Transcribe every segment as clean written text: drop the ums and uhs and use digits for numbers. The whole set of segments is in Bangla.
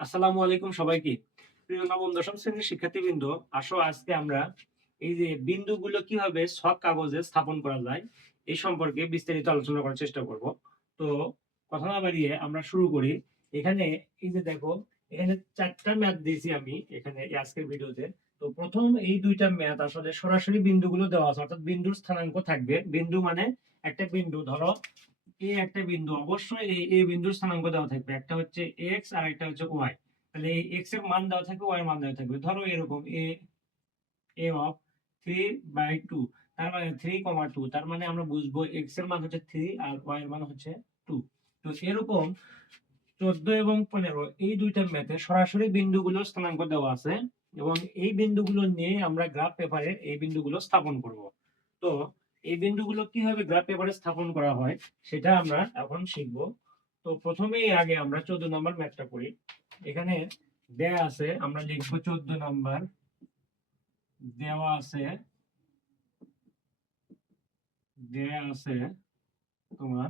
আসসালামু আলাইকুম সবাইকে। প্রিয় নবম দশম শ্রেণীর শিক্ষার্থীবৃন্দ, আসো আজকে আমরা এই যে বিন্দুগুলো কিভাবে ছক কাগজে স্থাপন করা যায় এই সম্পর্কে বিস্তারিত আলোচনা করার চেষ্টা করব। তো কথা না বাড়িয়ে আমরা শুরু করি। এখানে এই যে দেখো, এখানে 4টা ম্যাথ দিয়েছি আমি এখানে এই আজকের ভিডিওতে। তো প্রথম এই দুইটা ম্যাথ আসলে সরাসরি বিন্দুগুলো দেওয়া আছে, অর্থাৎ বিন্দুর স্থানাঙ্ক থাকবে। বিন্দু মানে একটা বিন্দু, ধরো এ একটা বিন্দু, অবশ্যই এই বিন্দুর স্থানাঙ্ক দেওয়া থাকবে। একটা হচ্ছে এক্স আর একটা হচ্ছে ওয়াই। তাহলে এই এক্স এর মান দেওয়া থাকবে, ওয়াই এর মান দেওয়া থাকবে। ধরো এরকম এ এ অফ 3/2, তার মানে 3,2, তার মানে আমরা বুঝবো এক্স এর মান হচ্ছে 3 আর ওয়াই এর মান হচ্ছে 2। তো এরকম 14 এবং 15 এই দুইটা ম্যাথে সরাসরি বিন্দুগুলো স্থানাঙ্ক দেওয়া আছে, এবং এই বিন্দুগুলো নিয়ে আমরা গ্রাফ পেপারে এই বিন্দুগুলো স্থাপন করব। তো এই বিন্দুগুলো কিভাবে গ্রাফ পেপারে স্থাপন করা হয় সেটা আমরা এখন শিখব। তো প্রথমেই আগে আমরা 14 নম্বর ম্যাথটা করি। এখানে দেয়া আছে, আমরা লিখবো 14 নম্বর। দেওয়া আছে দেয়া আছে তোমার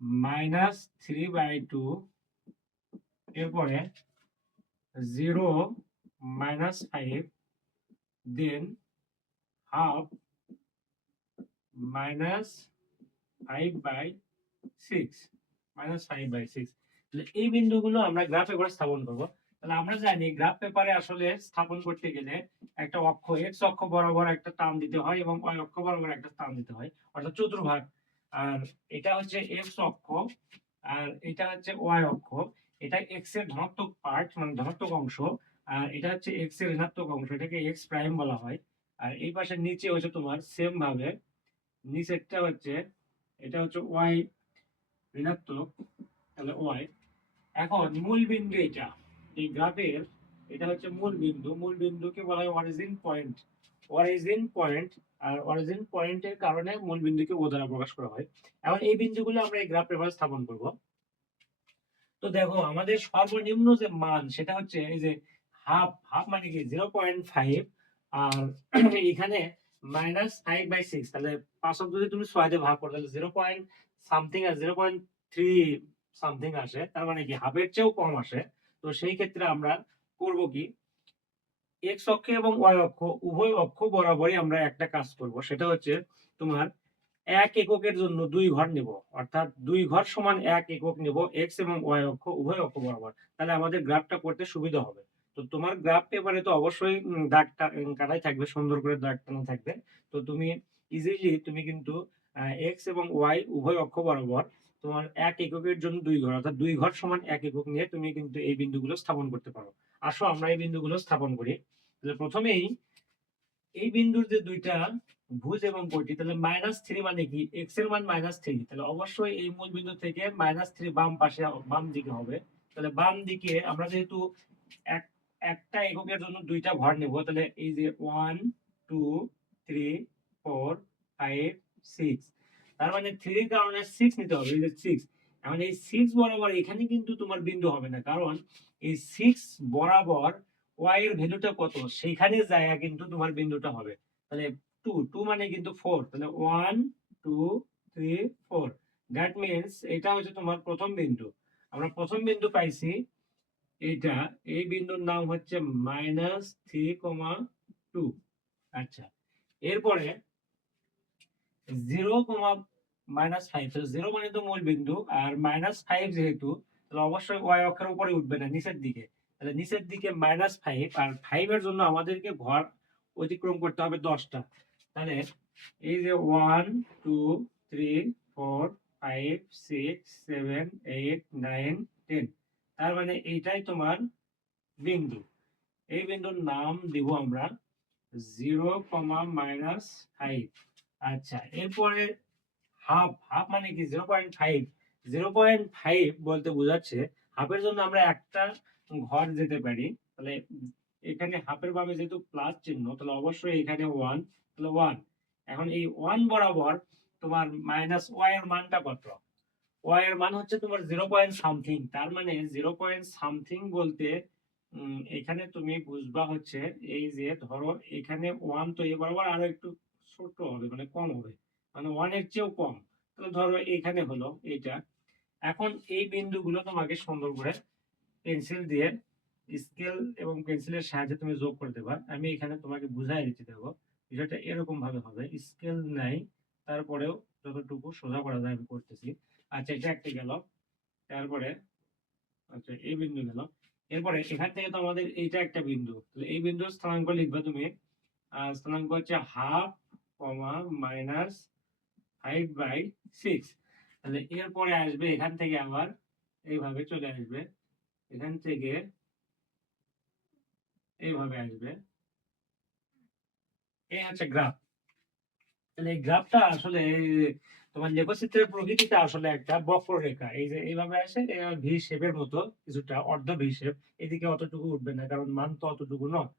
-3/2, এরপরে 0 -5, দেন হাফ -5/6, -5/6। তাহলে এই বিন্দুগুলো আমরা গ্রাফ পেপারে স্থাপন করব। তাহলে আমরা জানি গ্রাফ পেপারে আসলে স্থাপন করতে গেলে একটা অক্ষ, এক্স অক্ষ বরাবর একটা টান দিতে হয় এবং ওয়াই অক্ষ বরাবর একটা টান দিতে হয়, অর্থাৎ চতুর্ভাগ। আর এটা হচ্ছে এক্স অক্ষ আর এটা হচ্ছে ওয়াই অক্ষ। এটা এক্স এর ধনাত্মক পার্ট, মানে ধনাত্মক অংশ, আর এটা হচ্ছে এক্স এর ঋণাত্মক অংশ, এটাকে এক্স প্রাইম বলা হয়। আর এই পাশের নিচে হচ্ছে তোমার সেম ভাবে নিচেরটা হচ্ছে, এটা হচ্ছে ওয়াই ঋণাত্মক, তাহলে ওয়াই। এখন মূল বিন্দু এটা, এই গ্রাফের এটা হচ্ছে মূল বিন্দু। মূল বিন্দুকে বলা হয় অরিজিন পয়েন্ট। অরিজিন পয়েন্ট, আর অরিজিন পয়েন্টের কারণে মূল বিন্দুকে ও দ্বারা প্রকাশ করা হয়। এখন এই বিন্দুগুলো আমরা এই গ্রাফ পেপারে স্থাপন করব। তো দেখো আমাদের সর্বনিম্ন যে মান সেটা হচ্ছে এই যে হাফ। হাফ মানে কি 0.5, আর এখানে -5/6। তাহলে 5 যদি তুমি 6 দিয়ে ভাগ করো তাহলে 0 সামথিং আর 0.3 সামথিং আসে, তার মানে কি হাফের চেয়েও কম আসে। তো সেই ক্ষেত্রে আমরা করব কি, এক্স অক্ষ এবং ওয়াই অক্ষ উভয় অক্ষ বরাবরই আমরা একটা কাজ করব, সেটা হচ্ছে তোমার 1 এককের জন্য 2 ঘর নেব, অর্থাৎ 2 ঘর সমান 1 একক নেব এক্স এবং ওয়াই অক্ষ উভয় অক্ষ বরাবর। তাহলে আমাদের গ্রাফটা করতে সুবিধা হবে। তো তোমার গ্রাফ পেপারে তো অবশ্যই দাগটা কাটাই থাকবে, সুন্দর করে দাগ টানা থাকবে। তো তুমি ইজিলি তুমি কিন্তু এক্স এবং ওয়াই উভয় অক্ষ বরাবর তোমার 1 এককের জন্য 2 ঘর, অর্থাৎ 2 ঘর সমান 1 একক নিয়ে তুমি কিন্তু এই বিন্দুগুলো স্থাপন করতে পারো। আসো আমরা এই বিন্দুগুলো স্থাপন করি। তাহলে প্রথমেই এই বিন্দুর যে দুইটা ভুজ এবং কোটি, তাহলে -3 মানে কি এক্স এর মান -3, তাহলে অবশ্যই এই মূল বিন্দু থেকে -3 বাম পাশে, বাম দিকে হবে। তাহলে বাম দিকে আমরা যেহেতু একটা এককের জন্য দুইটা ঘর নেব, তাহলে এই যে 1 2 3 4 5 6, তার মানে 3 এর কারণে 6 নিতে হবে, এই যে 6। এখন এই 6 বরাবর এখানে কিন্তু তোমার বিন্দু হবে না, কারণ এই 6 বরাবর y এর ভ্যালুটা কত সেইখানে জায়গা কিন্তু তোমার বিন্দুটা হবে। তাহলে 2 2 মানে কিন্তু 4, তাহলে 1 2 3 4, দ্যাট মিন্স এটা হচ্ছে তোমার প্রথম বিন্দু। আমরা প্রথম বিন্দু পাইছি এইটা। এই বিন্দুর নাম হচ্ছে -3,2। আচ্ছা, এরপরে 0, -5, তো 0 মানে তো মূল বিন্দু, আর -5 যেহেতু, তাহলে অবশ্যই y অক্ষের উপরে উঠবে না, নিচের দিকে। তাহলে নিচের দিকে -5, আর 5 এর জন্য আমাদেরকে ঘর অতিক্রম করতে হবে 10টা। তাহলে এই যে 1 2 3 4 5 6 7 8 9 10, তার মানে এইটাই তোমার বিন্দু। এই বিন্দুর নাম দিব আমরা 0, -5। আচ্ছা, এরপরে হাফ। হাফ মানে কি 0.5। 0.5 বলতে বোঝাচ্ছে হাফের জন্য আমরা একটা ঘর যেতে পারি। তাহলে এখানে হাফের বামে যেহেতু প্লাস চিহ্ন, তাহলে অবশ্যই এখানে 1, তাহলে 1। এখন এই 1 বরাবর তোমার -y এর মানটা কত? y এর মান হচ্ছে তোমার 0 পয়েন্ট সামথিং, তার মানে 0 পয়েন্ট সামথিং বলতে এখানে তুমি বুঝবা হচ্ছে এই যে ধরো এখানে 1, তো এ বরাবর আরো একটু ছোট হবে, মানে কম হবে, মানে 1 এর চেয়েও কম। তাহলে ধরো এখানে হলো এটা। এখন এই বিন্দুগুলো তোমাকে সুন্দর করে পেন্সিল দিয়ে স্কেল এবং পেন্সিলের সাহায্যে তুমি যোগ করে দেবা। আমি এখানে তোমাকে বুঝাই দিচ্ছি, দেখো বিষয়টা এরকম ভাবে হবে। স্কেল নাই, তারপরেও যতটুকু সোজা করা যায় আমি করতেছি। আচ্ছা, এটা একটা গেল। তারপরে আচ্ছা, এই বিন্দু গেল। এরপরে এখান থেকে তো আমাদের এইটা একটা বিন্দু, তাহলে এই বিন্দুর স্থানাঙ্ক লিখবে তুমি। স্থানাঙ্ক হচ্ছে হাফ কমা মাইনাস 5/6। তাহলে এরপরে আসবে এখান থেকে আবার এইভাবে চলে আসবে, এখান থেকে এইভাবে আসবে, এই হচ্ছে গ্রাফ। তাহলে এই গ্রাফটা আসলে তোমার লেখচিত্রের প্রকৃতিটা আসলে একটা বক্ররেখা। এই যে এইভাবে আসে, ভি শেপের মতো কিছুটা, অর্ধ ভি শেপ। এদিকে অতটুকু উঠবে না, কারণ মান তো অতটুকু নয়।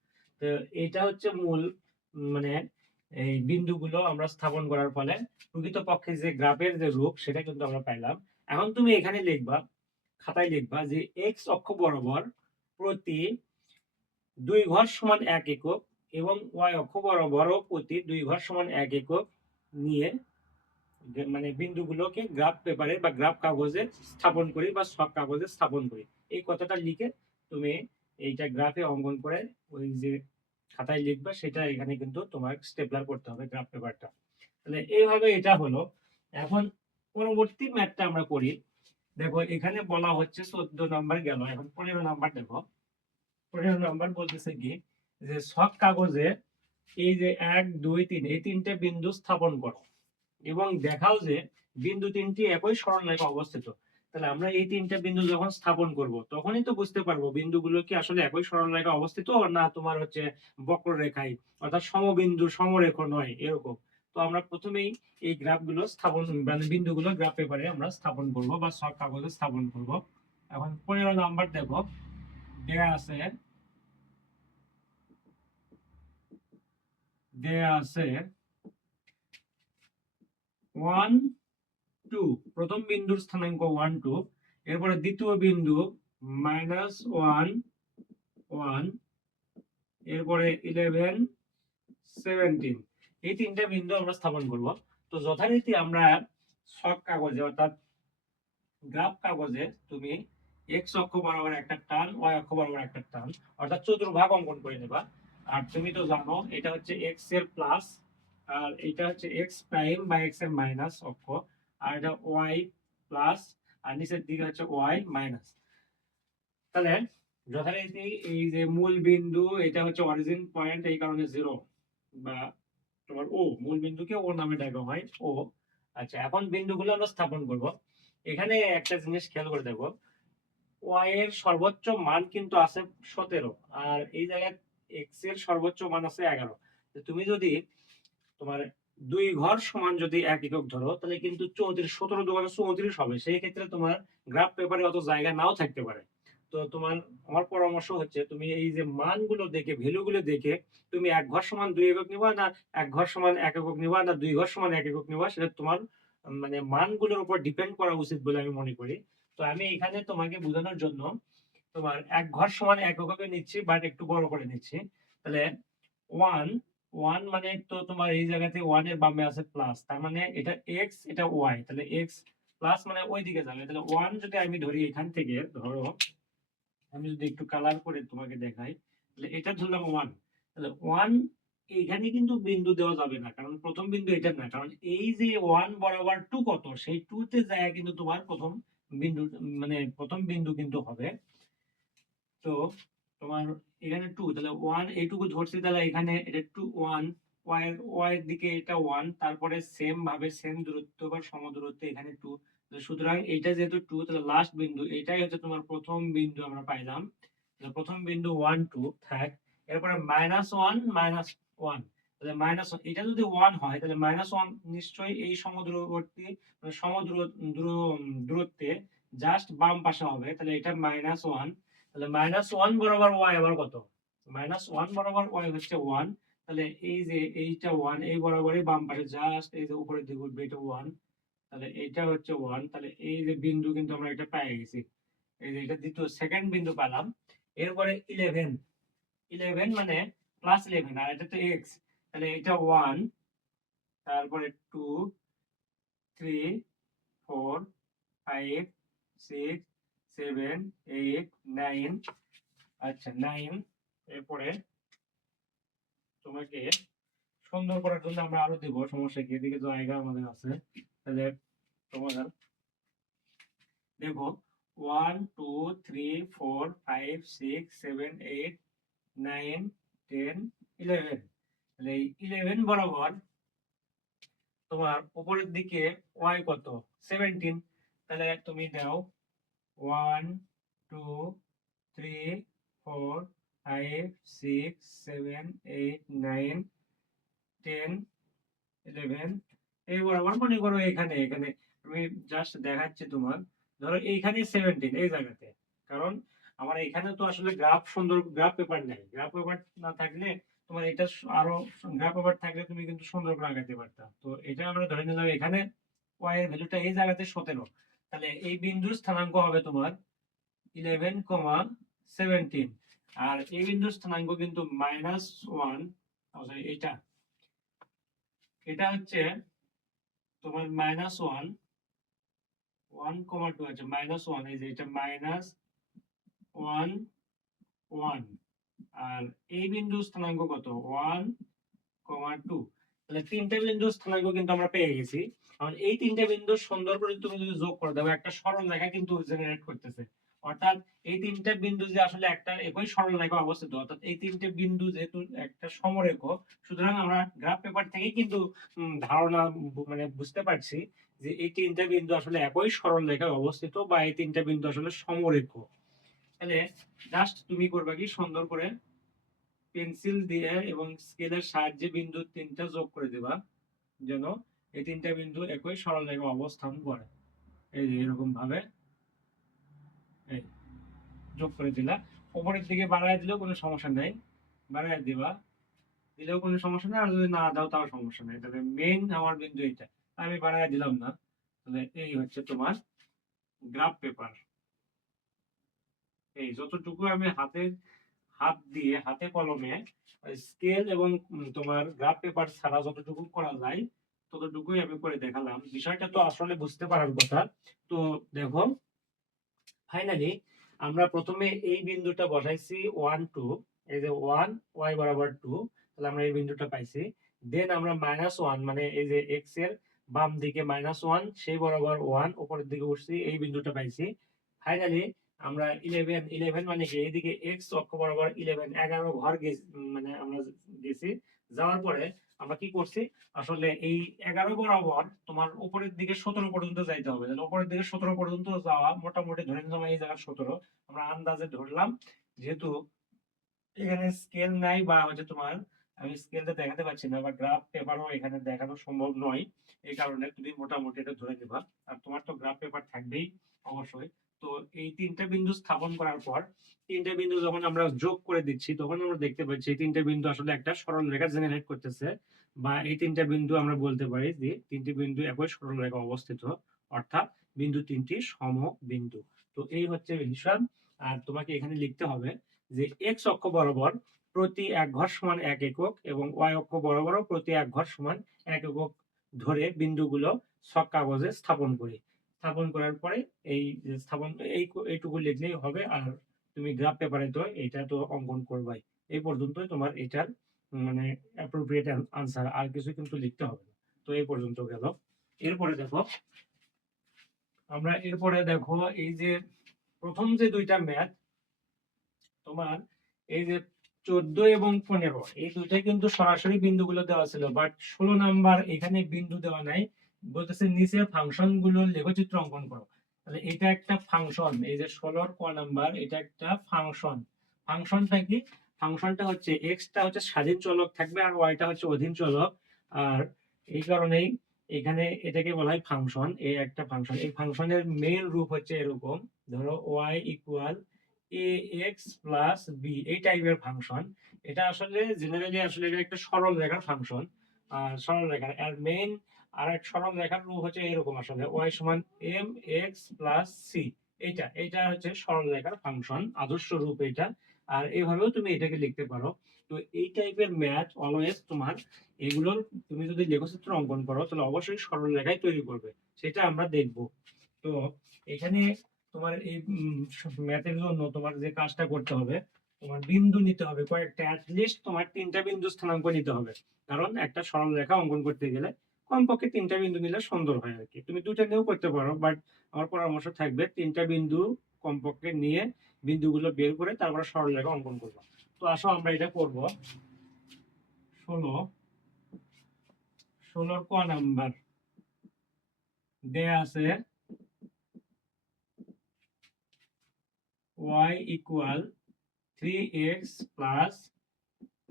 তো এটা হচ্ছে মূল, মানে এই বিন্দুগুলো আমরা স্থাপন করার ফলে প্রকৃতপক্ষে যে গ্রাফের যে রূপ সেটা কিন্তু আমরা পাইলাম। এখন তুমি এখানে লিখবা, খাতায় লিখবা যে এক্স অক্ষ বরাবর প্রতি 2 ঘর সমান 1 একক এবং ওয়াই অক্ষ বরাবরও প্রতি 2 ঘর সমান 1 একক নিয়ে মানে বিন্দুগুলোকে গ্রাফ পেপারে বা গ্রাফ কাগজে স্থাপন করি বা ছক কাগজে স্থাপন করি। এই কথাটা লিখে তুমি এইটা গ্রাফে অঙ্কন করে ওই যে খাতায় লিখবা, সেটা এখানে কিন্তু তোমার স্টেপলার করতে হবে গ্রাফ পেপারটা। তাহলে এইভাবে এটা হলো। এখন পরবর্তী ম্যাথটা আমরা করি। দেখো এখানে বলা হচ্ছে 14 নাম্বার গেল, এখন 15 নাম্বার দেখো। 15 নাম্বার বলতেছে কি, যে ছক কাগজে এই যে 1 2 3 এই তিনটে বিন্দু স্থাপন করো এবং দেখাও যে বিন্দু তিনটি একই সরলরেখায় অবস্থিত। তাহলে আমরা এই তিনটা বিন্দু যখন স্থাপন করব তখনই তো বুঝতে পারবো বিন্দুগুলো কি আসলে একই সরলরেখায় অবস্থিত না তোমার হচ্ছে বক্ররেখায়, অর্থাৎ সমবিন্দু সমরেখ নয় এরকম। তো আমরা প্রথমেই এই গ্রাফগুলো স্থাপন মানে বিন্দুগুলো গ্রাফ পেপারে আমরা স্থাপন করব বা ছক কাগজে স্থাপন করব। এখন 15 নাম্বার দেখো দেয়া আছে, দেয়া আছে 1 2, প্রথম বিন্দুর স্থানাঙ্ক 1 2, এরপরে দ্বিতীয় বিন্দু -1 1, এরপরে 11 17। এই তিনটা বিন্দু আমরা স্থাপন করব। তো যথারীতি আমরা ছক কাগজে অর্থাৎ গ্রাফ কাগজে তুমি এক্স অক্ষ বরাবর একটা টান, ওয়াই অক্ষ বরাবর একটা টান, অর্থাৎ চতুর্ভাগ অঙ্কন করে নেবা। আর তুমি তো জানো এটা হচ্ছে এক্স এর প্লাস, আর এটা হচ্ছে এক্স প্রাইম বা এক্স এর মাইনাস অক্ষ, আর এটা ওয়াই প্লাস, আর নিচের দিকে হচ্ছে ওয়াই মাইনাস। তাহলে যথারীতি এই যে মূল বিন্দু এটা হচ্ছে অরিজিন পয়েন্ট, এই কারণে 0 বা তোমার ও, মূল বিন্দুকে ও নামে ডাকা হয় ও। আচ্ছা, এখন বিন্দুগুলো আমরা স্থাপন করব। এখানে একটা জিনিস খেয়াল করে দেখো, ওয়াই এর সর্বোচ্চ মান কিন্তু আছে 17, আর এই জায়গায় এক্স এর সর্বোচ্চ মান আছে 11। তুমি যদি তোমার 2 ঘর সমান যদি 1 একক ধরো, তাহলে কিন্তু 34 17 2 34 হবে। সেই ক্ষেত্রে তোমার গ্রাফ পেপারে অত জায়গা নাও থাকতে পারে। তো তোমার আমার পরামর্শ হচ্ছে তুমি এই যে মানগুলো দেখে, ভ্যালুগুলো দেখে তুমি 1 ঘর সমান 2 একক নিবা না 1 ঘর সমান 1 একক নিবা না 2 ঘর সমান 1 একক নিবা, সেটা তোমার মানে মানগুলোর উপর ডিপেন্ড করা উচিত বলে আমি মনে করি। তো আমি এখানে তোমাকে বোঝানোর জন্য তোমার 1 ঘর সমান 1 এককে নিচ্ছি, বাট একটু বড় করে নিচ্ছি। তাহলে 1 1 মানে তো তোমার এই জায়গাতে 1 এর বামে আছে প্লাস, তার মানে এটা x এটা y, তাহলে x প্লাস মানে ওই দিকে যাবে। তাহলে 1 যদি আমি ধরি এখান থেকে, ধরো আমি যদি একটু কালার করে তোমাকে দেখাই, তাহলে এটা ধরলাম 1। তাহলে 1 এখানে কিন্তু বিন্দু দেওয়া যাবে না, কারণ প্রথম বিন্দু এটা না, কারণ এই যে 1 বরাবর 2 কত, সেই 2 তে যায় কিন্তু তোমার প্রথম বিন্দু, মানে প্রথম বিন্দু কিন্তু হবে। তো তোমার এখানে 2, তাহলে 1 এইটুকু ধরছি, তাহলে এখানে এটা 2 1 y এর দিকে এটা 1, তারপরে সেম ভাবে সেম দূরত্ব বা সমদূরত্বে এখানে 2। সুতরাং এটা যেহেতু 2, তাহলে লাস্ট বিন্দু এটাই হচ্ছে তোমার প্রথম বিন্দু আমরা পাইলাম। তাহলে প্রথম বিন্দু 1 2 থাক। এরপরে -1 -1, তাহলে -1 এটা যদি 1 হয় তাহলে -1 নিশ্চয়ই এই সমদূরবর্তী মানে দূরত্বে জাস্ট বাম পাশে হবে, তাহলে এটা -1। তাহলে -1 বরাবর y আবার কত, -1 বরাবর y হচ্ছে 1। তাহলে এই যে এইটা 1 এই বরাবরই বাম পাশে জাস্ট এই যে উপরের দিকে উঠবে, এটা 1। তাহলে এটা হচ্ছে 1। তাহলে এই যে বিন্দু কিন্তু আমরা এটা পেয়ে গেছি, এই যে এটা দ্বিতীয় সেকেন্ড বিন্দু পেলাম। এরপরে 11 11 মানে +11, আর এটা তো x, তাহলে এটা 1, তারপরে 2 3 4 5 6 7 8 9। আচ্ছা 9। এরপরে তোমাকে সুন্দর করার জন্য আমরা আরো দেব, সমস্যা কি, এদিকে জায়গা আমাদের আছে। তাহলে তোমার দেখো 1 2 3 4 5 6 7 8 9 10 11। তাহলে এই 11 বরাবর তোমার উপরের দিকে y কত 17। তাহলে তুমি দাও 1 2 3 4 5 6 7 8 9 10 11। এই বরাবর মনে করো এখানে এখানে আমি জাস্ট দেখাচ্ছি তোমার, ধরো এইখানে 17 এই জায়গাতে। কারণ আমার এখানে তো আসলে গ্রাফ সুন্দর গ্রাফ পেপার নেই, গ্রাফ পেপার না থাকলে তোমার এটা আরো গ্রাফ পেপার থাকলে তুমি কিন্তু সুন্দর করে আগাতে পারতা। তো এটা আমরা ধরে নিলাম এখানে y এর ভ্যালুটা এই জায়গাতে 17। তাহলে এই বিন্দুর স্থানাঙ্ক হবে তোমার 11,17। আর এই বিন্দুর স্থানাঙ্ক কিন্তু -1। এটা এটা হচ্ছে তোমার -1 1,2 আছে -1, এই যে এটা -1 1। আর এই বিন্দুর স্থানাঙ্ক কত 1,2। তাহলে তিনটে বিন্দুর স্থানাঙ্ক কিন্তু আমরা পেয়ে গেছি। এখন এই তিনটে বিন্দু সুন্দর করে তুমি যদি যোগ করে দাও একটা সরল রেখা কিন্তু জেনারেট করতেছে। অর্থাৎ এই তিনটে বিন্দু যে আসলে একটা একই সরল রেখা অবস্থিত, অর্থাৎ এই তিনটে বিন্দু যেহেতু একটা সমরেখ, সুতরাং আমরা গ্রাফ পেপার থেকেই কিন্তু ধারণা মানে বুঝতে পারছি যে এই তিনটা বিন্দু আসলে একই সরল রেখায় অবস্থিত বা এই তিনটা বিন্দু আসলে সমরেখ। তাহলে জাস্ট তুমি করবে কি সুন্দর করে পেন্সিল দিয়ে এবং স্কেলের সাহায্যে বিন্দু তিনটা যোগ করে দেবা, যেন এই তিনটা বিন্দু একই সরল রেখায় অবস্থান করে। এই যে এরকম ভাবে এই যোগ করে দিলা। উপরের দিকে বাড়ায় দিলেও কোনো সমস্যা নাই, বাড়ায় দিবা, দিলেও কোনো সমস্যা নাই, আর যদি না দাও তাও সমস্যা নাই। তাহলে মেইন আমার বিন্দু এটা, আমি বাড়ায় দিলাম না। তাহলে এই হচ্ছে তোমার গ্রাফ পেপার। এই যতটুকু আমি হাত দিয়ে হাতে কলমে স্কেল এবং তোমার গ্রাফ পেপার ছাড়া যতটুকু করা যায় ততটুকুই আমি করে দেখালাম। বিষয়টা তো আসলে বুঝতে পারার কথা। তো দেখো ফাইনালি আমরা প্রথমে এই বিন্দুটা বসাইছি 1 2, এই যে 1 y বরাবর 2। তাহলে আমরা এই বিন্দুটা পাইছি। দেন আমরা -1 মানে এই যে x এর বাম দিকে -1 সেই বরাবর 1 উপরের দিকে উঠছি, এই বিন্দুটা পাইছি। ফাইনালি আমরা 11 মানে কি এইদিকে x অক্ষ বরাবর 11 ঘর মানে আমরা গেছি। যাওয়ার পরে আমরা কি করছি আসলে এই 11 বরাবর তোমার উপরের দিকে 17 পর্যন্ত যাইতে হবে। তাহলে উপরের দিকে 17 পর্যন্ত যাওয়া মোটামুটি ধরে নিলাম এই জায়গা 17, আমরা আন্দাজে ধরলাম। যেহেতু এখানে স্কেল নাই বা হচ্ছে তোমার আমি স্কেলটা দেখাতে পাচ্ছি না বা গ্রাফ পেপারও এখানে দেখানো সম্ভব নয়, এই কারণে তুমি মোটামুটি এটা ধরে নেবা। আর তোমার তো গ্রাফ পেপার থাকবেই অবশ্যই। তো এই তিনটা বিন্দু স্থাপন করার পর তিনটা বিন্দু যখন আমরা যোগ করে দিচ্ছি তখন আমরা দেখতে পাচ্ছি এই তিনটা বিন্দু আসলে একটা সরল রেখা জেনারেট করতেছে, বা এই তিনটা বিন্দু আমরা বলতে পারি যে তিনটি বিন্দু একই সরল রেখা অবস্থিত, অর্থাৎ বিন্দু তিনটি সমবিন্দু। তো এই হচ্ছে হিসাব। আর তোমাকে এখানে লিখতে হবে যে x অক্ষ বরাবর প্রতি এক ঘর সমান 1 একক এবং y অক্ষ বরাবরও প্রতি এক ঘর সমান 1 একক ধরে বিন্দুগুলো ছক কাগজে স্থাপন করি। স্থাপন করার পরে এই স্থাপন এইটুকু লিখলেই হবে। আর তুমি গ্রাফ পেপারে তো এটা তো অঙ্কন করবাই। এই পর্যন্তই তোমার এটার মানে অ্যাপ্রোপ্রিয়েট আনসার, আর কিছু কিন্তু লিখতে হবে না। তো এই পর্যন্ত গেল। এরপরে দেখো এই যে প্রথম যে দুইটা ম্যাথ তোমার এই যে 14 এবং 15 এই দুইটাই কিন্তু সরাসরি বিন্দুগুলো দেওয়া ছিল, বাট 16 নাম্বার এখানে বিন্দু দেওয়া নাই, বলতেছে নিচের ফাংশন গুলো লেখচিত্র অঙ্কন করো। তাহলে এটা একটা ফাংশন, এই যে 16 ক নাম্বার এটা একটা ফাংশন। ফাংশনটা কি? ফাংশনটা হচ্ছে এক্সটা হচ্ছে স্বাধীন চলক থাকবে আর ওয়াইটা হচ্ছে অধীন চলক। আর এই কারণেই এখানে এটাকে বলা হয় ফাংশন। এই একটা ফাংশন, এই ফাংশনের মেইন রূপ হচ্ছে এরকম, ধরো y equal ax plus b, এই টাইপের ফাংশন। এটা আসলে জেনারেলি আসলে এটা একটা সরল রেখার ফাংশন। আর সরল রেখার আর মেইন আর এক সরল রেখার রূপ হচ্ছে এরকম, আসলে y সমান mx প্লাস c। এটা হচ্ছে সরল রেখার ফাংশন, আদর্শ রূপ এটা। আর এইভাবেও তুমি এটাকে লিখতে পারো। তো এই টাইপের ম্যাথ অলওয়েজ তোমার এগুলোর তুমি যদি লেখচিত্র অঙ্কন করো তাহলে অবশ্যই সরল রেখায় তৈরি করবে, সেটা আমরা দেখব। তো এখানে তোমার এই ম্যাথের জন্য তোমার যে কাজটা করতে হবে, তোমার বিন্দু নিতে হবে কয়েকটা, অ্যাটলিস্ট তোমার 3টা বিন্দু স্থানাঙ্ক নিতে হবে। কারণ একটা সরল রেখা অঙ্কন করতে গেলে কমপক্ষে 3টা বিন্দু নিলে সুন্দর হয় আর কি। তুমি 2টা নিয়েও করতে পারো, বাট আমার পরামর্শ থাকবে 3টা বিন্দু কমপক্ষে নিয়ে বিন্দুগুলো বের করে তারপরে সরল রেখা অঙ্কন করবো। তো আসো আমরা এটা করব। 16 ক নাম্বার দেয়া আছে y ইকুয়াল 3x প্লাস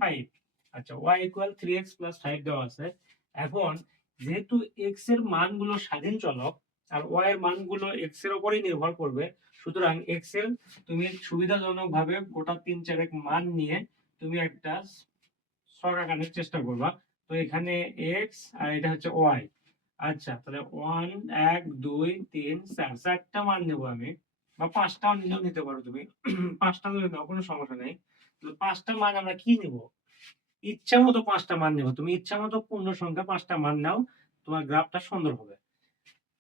5। আচ্ছা, y ইকুয়াল 3x প্লাস 5 দেওয়া আছে। এখন যেহেতু x এর মানগুলো স্বাধীন চলক আর y এর মানগুলো x এর উপরই নির্ভর করবে, সুতরাং x এর তুমি সুবিধাজনকভাবে গোটা 3-4 মান নিয়ে তুমি একটা ছক আঁকানোর চেষ্টা করবা। তো এখানে x আর এটা হচ্ছে y। আচ্ছা, তাহলে 1 1 2 3 4 চারটা মান নেব আমি, বা 5টা নিলেও নিতে পারো তুমি। 5টা নিলে নাও, কোনো সমস্যা নেই। তো 5টা মান আমরা কি নিব? ইচ্ছা মতো 5টা মান নেব। তুমি ইচ্ছা মতো পূর্ণ সংখ্যা 5টা মান নাও, তোমার গ্রাফটা সুন্দর হবে।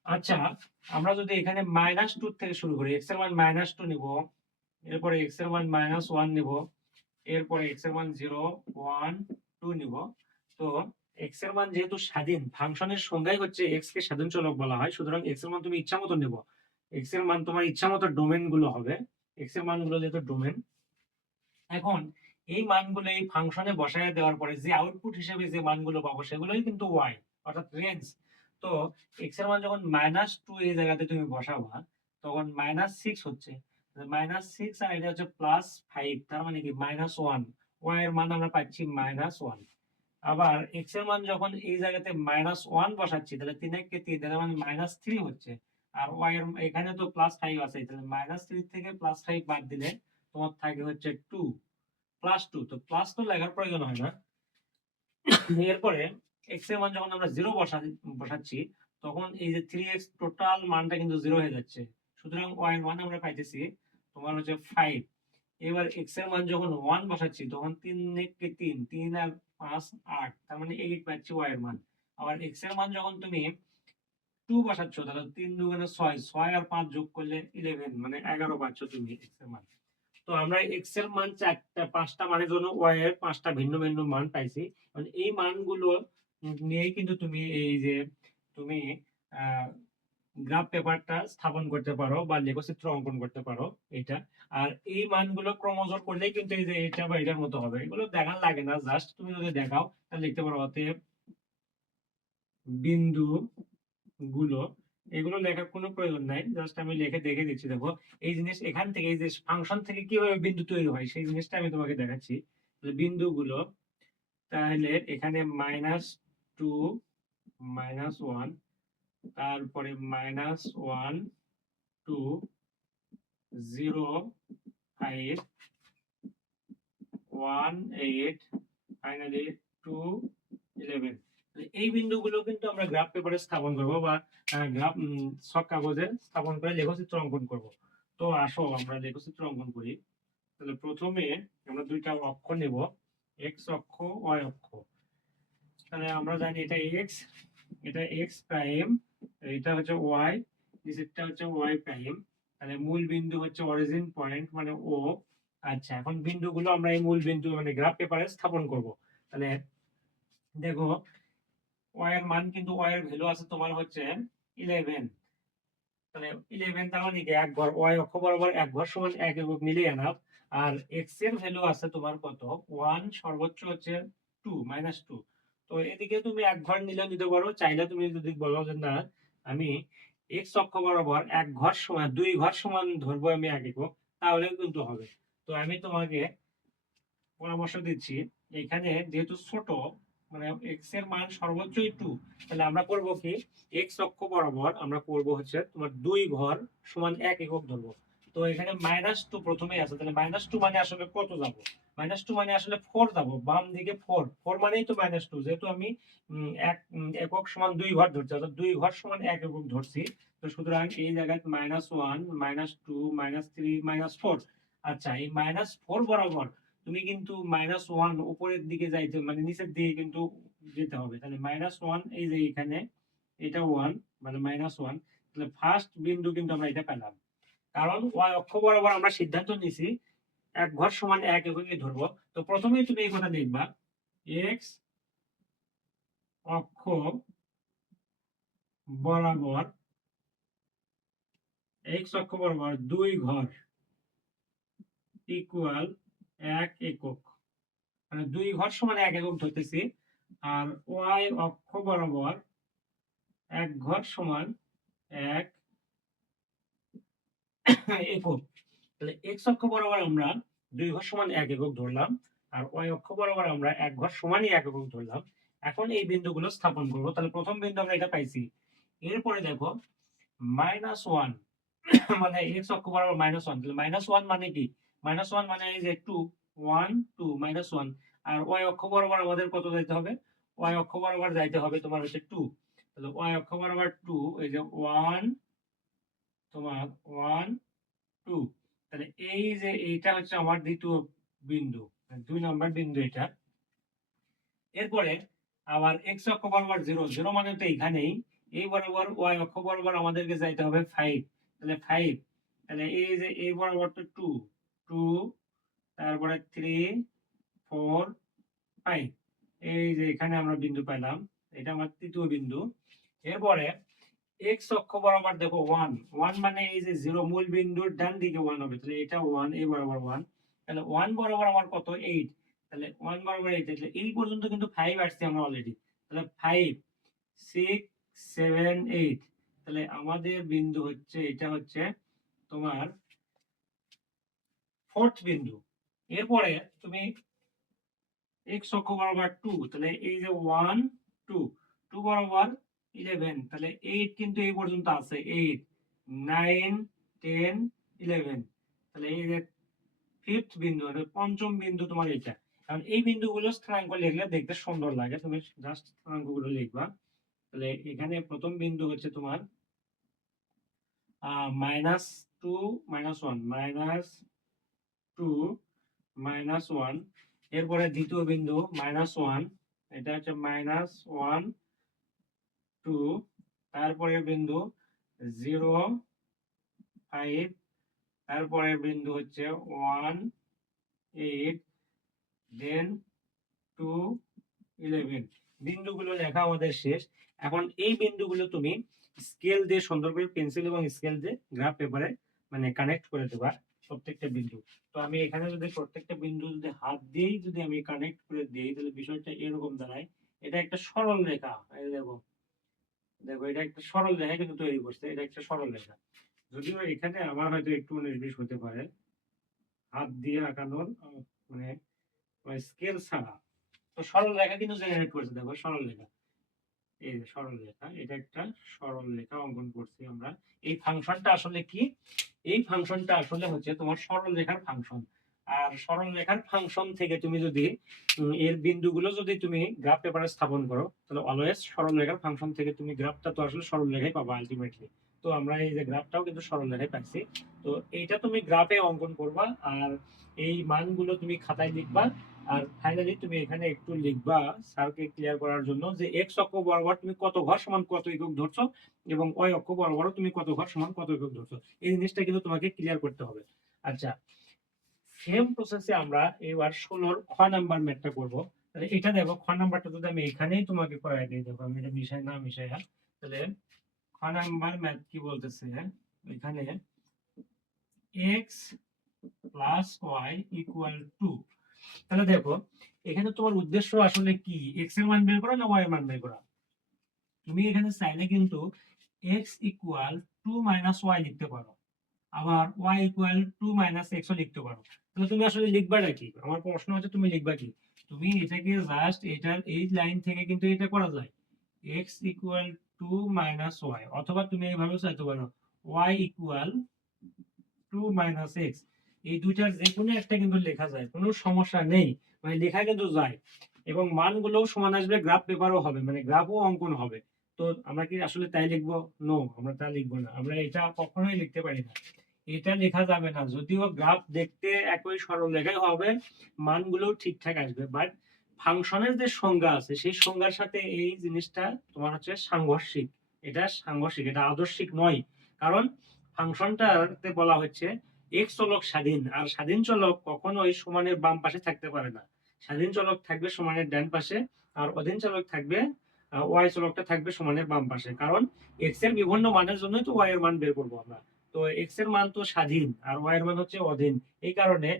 আচ্ছা, আমরা যদি এখানে -2 থেকে শুরু করি, x এর মান -2 নিব, এরপরে x এর মান -1 নিব, এরপরে x এর মান 0 1 2 নিব। তো x এর মান যেহেতু স্বাধীন, ফাংশনের সংজ্ঞাই হচ্ছে x কে স্বাধীন চলক বলা হয়, সুতরাং x এর মান তুমি ইচ্ছা মতো নেব। x এর মান তোমার ইচ্ছা মতো ডোমেন গুলো হবে, x এর মানগুলো যেহেতু ডোমেন। এখন এই মানগুলো এই ফাংশনে বসায় দেওয়ার পরে যে আউটপুট হিসেবে যে মানগুলো পাবো সেগুলোই কিন্তু y, অর্থাৎ রেঞ্জ। তো x এর মান যখন -2 এই জায়গাতে তুমি বসাবা, তখন -6 হচ্ছে, -6 আর এটা হচ্ছে +5, তার মানে কি -1। y এর মান আমরা পাচ্ছি -1। আবার x এর মান যখন এই জায়গাতে -1 বসাচ্ছি, তাহলে 3 কে 3, তার মানে -3 হচ্ছে। আর y এর এখানে তো +5 আছে, তাহলে -3 থেকে +5 বাদ দিলে তোমার থাকে হচ্ছে 2 +2। তো প্লাস তো লেখার প্রয়োজন হয় না। এরপরে x এর মান যখন আমরা 0 বসাচ্ছি, তখন এই যে 3x টোটাল মানটা কিন্তু 0 হয়ে যাচ্ছে। সুতরাং y এর মান আমরা পাইতেছি তোমার হচ্ছে 5। এবার x এর মান যখন 1 বসাচ্ছি, তখন 3 কে 3, 3 আর 5 8, তার মানে 8 পাচ্ছি y এর মান। আবার x এর মান যখন তুমি 2 বসাচ্ছ, তাহলে 3 দুগুণে 6, 6 আর 5 যোগ করলে 11, মানে 11 পাচ্ছ তুমি x এর মান। তো আমরা x এর মান 5টা মানের জন্য y এর 5টা ভিন্ন ভিন্ন মান পাইছি। মানে এই মানগুলো নিয়েই কিন্তু তুমি এই যে তুমি গ্রাফ পেপারটা স্থাপন করতে পারো বা লেখচিত্র অঙ্কন করতে পারো এটা। আর এই মানগুলো ক্রমজোর করলেই কিন্তু এই যে এটা বা এটার মতো হবে। এগুলো দেখার লাগে না, জাস্ট তুমি যদি দেখাও তাহলে লিখতে পারো অতএব বিন্দু গুলো, এগুলো লেখার কোনো প্রয়োজন নাই, জাস্ট আমি লিখে দেখে দিচ্ছি। দেখো এই জিনিস এখান থেকে, এই যে ফাংশন থেকে কিভাবে বিন্দু তৈরি হয় সেই জিনিসটা আমি তোমাকে দেখাচ্ছি। বিন্দুগুলো তাহলে এখানে -2 -1, তারপরে -1 2 0 5 1 8, ফাইনালি 2 11। এই বিন্দুগুলো কিন্তু আমরা গ্রাফ পেপারে স্থাপন করব বা গ্রাফ ছক কাগজে স্থাপন করে লেখচিত্র অঙ্কন করব। তো আসো আমরা লেখচিত্র অঙ্কন করি। তাহলে প্রথমে আমরা দুইটা অক্ষ নেব, x অক্ষ y অক্ষ। তাহলে আমরা জানি এটা x, এটা x প্রাইম, এটা হচ্ছে y, নিচেরটা হচ্ছে y প্রাইম। তাহলে মূল বিন্দু হচ্ছে অরিজিন পয়েন্ট মানে o। আচ্ছা, এখন বিন্দুগুলো আমরা এই মূল বিন্দু মানে গ্রাফ পেপারে স্থাপন করব। তাহলে দেখো y এর মান কিন্তু y এর ভ্যালু আছে তোমার হচ্ছে 11। তাহলে 11 তার মানে কি এক ঘর, y অক্ষ বরাবর এক ঘর সমান 1 একক নিলেই এনাফ। আর x এর ভ্যালু আছে তোমার কত 1, সর্বোচ্চ হচ্ছে 2 -2। তো এদিকে তুমি এক ঘর নিলে নিতে পারো, চাইলে তুমি যদি বলো যে না আমি x অক্ষ বরাবর এক ঘর সমান 2 ঘর সমান ধরবো আমি 1 একক, তাহলেও কিন্তু হবে। তো আমি তোমাকে পরামর্শ দিচ্ছি, এখানে যেহেতু ছোট মানে x এর মান সর্বোচ্চই 2, তাহলে আমরা করব কি x অক্ষ বরাবর আমরা করব হচ্ছে তোমার 2 ঘর সমান 1 একক ধরবো। তো এখানে -2 প্রথমেই আছে, তাহলে -2 মানে আসলে কত যাব? -2 মানে আসলে 4 যাব, বাম দিকে 4, 4 মানেই তো -2, যেহেতু আমি এক একক সমান 2 ঘর ধরছি, অর্থাৎ 2 ঘর সমান 1 একক ধরছি। তো সুতরাং এই জায়গায় -1 -2 -3 -4। আচ্ছা, এই -4 বরাবর তুমি কিন্তু -1 উপরের দিকে যাইতে মানে নিচের দিকে কিন্তু যেতে হবে। তাহলে -1 এই যে এখানে এটা 1 মানে -1, তাহলে ফার্স্ট বিন্দু কিন্তু আমরা এটা পেলাম। কারণ ওয়াই অক্ষ বরাবর আমরা সিদ্ধান্ত নিছি এক ঘর সমান 1 এককে ধরবো। তো প্রথমেই তুমি এই কথা লিখবা, এক্স অক্ষ বরাবর 2 ঘর ইকুয়াল 1 একক, মানে 2 ঘর সমান 1 একক ধরতেছি। আর ওয়াই অক্ষ বরাবর 1 ঘর সমান 1 একক। তাহলে এক্স অক্ষ বরাবর আমরা 2 ঘর সমান 1 একক ধরলাম, আর ওয়াই অক্ষ বরাবর আমরা 1 ঘর সমানই 1 একক ধরলাম। এখন এই বিন্দুগুলো স্থাপন করব। তাহলে প্রথম বিন্দু আমরা এটা পাইছি। এরপরে দেখো -1 মানে এক্স অক্ষ বরাবর -1, তাহলে -1 মানে কি? -1 মানে এই যে 2 1 2 -1। আর ওয়াই অক্ষ বরাবর আমাদের কত যাইতে হবে? ওয়াই অক্ষ বরাবর যাইতে হবে তোমার হচ্ছে 2। তাহলে ওয়াই অক্ষ বরাবর 2, এই যে 1 তোমার 1 2। তাহলে এই যে এইটা হচ্ছে আমার দ্বিতীয় বিন্দু, 2 নম্বর বিন্দু এটা। এরপরে আবার এক্স অক্ষ বরাবর 0 0 মানে তো এইখানেই, এই বরাবর ওয়াই অক্ষ বরাবর আমাদেরকে যাইতে হবে 5। তাহলে 5, তাহলে এই যে এই বরাবর তো 2 2, তারপরে 3 4 5, এই যে এখানে আমরা বিন্দু পেলাম, এটা আমার তৃতীয় বিন্দু। এরপরে এক্স অক্ষ বরাবর দেখো 1 1 মানে এই যে 0 মূল বিন্দুর ডান দিকে 1 হবে, তাহলে এটা 1, এই বরাবর 1। তাহলে 1 বরাবর আমার কত? 8। তাহলে 1 বরাবর 8, তাহলে এই পর্যন্ত কিন্তু 5 আসছে আমরা অলরেডি। তাহলে 5 6 7 8, তাহলে আমাদের বিন্দু হচ্ছে এটা হচ্ছে তোমার ফোর্থ বিন্দু। এরপরে তুমি এক্স অক্ষ বরাবর 2, তাহলে এই যে 1 2 2 বরাবর 11, তাহলে 8 কিন্তু এই পর্যন্ত আছে, 8 9 10 11, তাহলে এই যে ফিফথ বিন্দু, পঞ্চম বিন্দু তোমার এটা। কারণ এই বিন্দুগুলো স্থানাঙ্ক লিখলে দেখতে সুন্দর লাগে, তুমি জাস্ট স্থানাঙ্কগুলো লিখবা। তাহলে এখানে প্রথম বিন্দু হচ্ছে তোমার -2 -1 -2 -1। এরপরে দ্বিতীয় বিন্দু -1, এটা হচ্ছে -1 2। তারপরের বিন্দু 0 5। তারপরের বিন্দু হচ্ছে 1 8, দেন 2 11। বিন্দুগুলো লেখা আমাদের শেষ। এখন এই বিন্দুগুলো তুমি স্কেল দিয়ে সুন্দর করে পেন্সিল এবং স্কেল দিয়ে গ্রাফ পেপারে মানে কানেক্ট করে দেবা প্রত্যেকটা বিন্দু। তো আমি এখানে যদি প্রত্যেকটা বিন্দু যদি হাত দিয়েই যদি আমি কানেক্ট করে দেই, তাহলে বিষয়টা এরকম দাঁড়ায়। এটা একটা সরল রেখা, এই দেখো দেখো এটা একটা সরল রেখা কিন্তু তৈরি করছে, এটা একটা সরল রেখা। যদিও এখানে আমার হয়তো একটু 19-20 হতে পারে হাত দিয়ে আঁকানোর মানে স্কেল ছাড়া। তো সরল রেখা কিন্তু জেনারেট করছে, দেখো সরল রেখা, এই যে সরল রেখা, এটা একটা সরল রেখা অঙ্কন করছি আমরা। এই ফাংশনটা আসলে কি? এই ফাংশনটা আসলে হচ্ছে তোমার সরল রেখার ফাংশন। আর সরল রেখার ফাংশন থেকে তুমি যদি এর বিন্দুগুলো যদি তুমি গ্রাফ পেপারে স্থাপন করো, তাহলে অলওয়েজ সরল রেখার ফাংশন থেকে তুমি গ্রাফটা তো আসলে সরল রেখায় পাবা আলটিমেটলি। তো আমরা এই যে গ্রাফটাও কিন্তু সরল রেখায় পাচ্ছি। তো এইটা তুমি গ্রাফে অঙ্কন করবা, আর এই মানগুলো তুমি খাতায় লিখবা। আর ফাইনালি তুমি এখানে একটু লিখবা স্যারকে ক্লিয়ার করার জন্য যে এক্স অক্ষ বরাবর তুমি কত ঘর সমান কত একক ধরছো, এবং ওয়াই অক্ষ বরাবর তুমি কত ঘর সমান কত একক ধরছো। এই জিনিসটা কিন্তু তোমাকে ক্লিয়ার করতে হবে। আচ্ছা, সেম প্রসেসে আমরা এবার 16 খ নাম্বার ম্যাথটা করব। তাহলে এটা দেখো, খ নাম্বারটা যদি আমি এখানেই তোমাকে করাই দিই, দেখো আমি এটা মিশাই না মিশাইয়া। তাহলে খ নাম্বার ম্যাথ কি বলতেছে, এখানে x প্লাস ওয়াই ইকুয়াল 2। তাহলে দেখো এখানে তোমার উদ্দেশ্য আসলে কি, এক্স এর মান বের করা না ওয়াই এর মান বের করা? তুমি এখানে চাইলে কিন্তু x ইকুয়াল 2 মাইনাস ওয়াই লিখতে পারো, আবার y ইকুয়াল 2 মাইনাস x ও লিখতে পারো। তাহলে তুমি আসলে লিখবাটা কি? আমার প্রশ্ন হচ্ছে তুমি লিখবা কি? তুমি এটাকে জাস্ট এটার এই লাইন থেকে কিন্তু এটা করা যায়, x ইকুয়াল 2 মাইনাস ওয়াই, অথবা তুমি এইভাবে চাইতে পারো y ইকুয়াল 2 মাইনাস x। এই দুইটার যে কোনো একটা কিন্তু লেখা যায়, কোনো সমস্যা নেই, মানে লেখা কিন্তু যায়। এবং মানগুলোও সমান আসবে, গ্রাফ পেপারও হবে, মানে গ্রাফও অঙ্কন হবে। তো আমরা কি আসলে তাই লিখবো? নো, আমরা তা লিখবো না, আমরা এটা কখনোই লিখতে পারি না, এটা লেখা যাবে না। যদিও গ্রাফ দেখতে একই সরল রেখাই হবে, মানগুলোও ঠিকঠাক আসবে, বাট ফাংশনের যে সংজ্ঞা আছে সেই সংজ্ঞার সাথে এই জিনিসটা তোমার হচ্ছে সাংঘর্ষিক। এটা সাংঘর্ষিক, এটা আদর্শিক নয়। কারণ ফাংশনটাতে বলা হচ্ছে x চলক স্বাধীন, আর স্বাধীন চলক কখনোই সমানের বাম পাশে থাকতে পারে না। স্বাধীন চলক থাকবে সমানের ডান পাশে, আর অধীন চলক থাকবে y চলকটা থাকবে সমানের বাম পাশে। কারণ x এর বিভিন্ন মানের জন্যই তো y এর মান বের করবো আমরা। তো x এর মান তো স্বাধীন আর y এর মান হচ্ছে অধীন। এই কারণে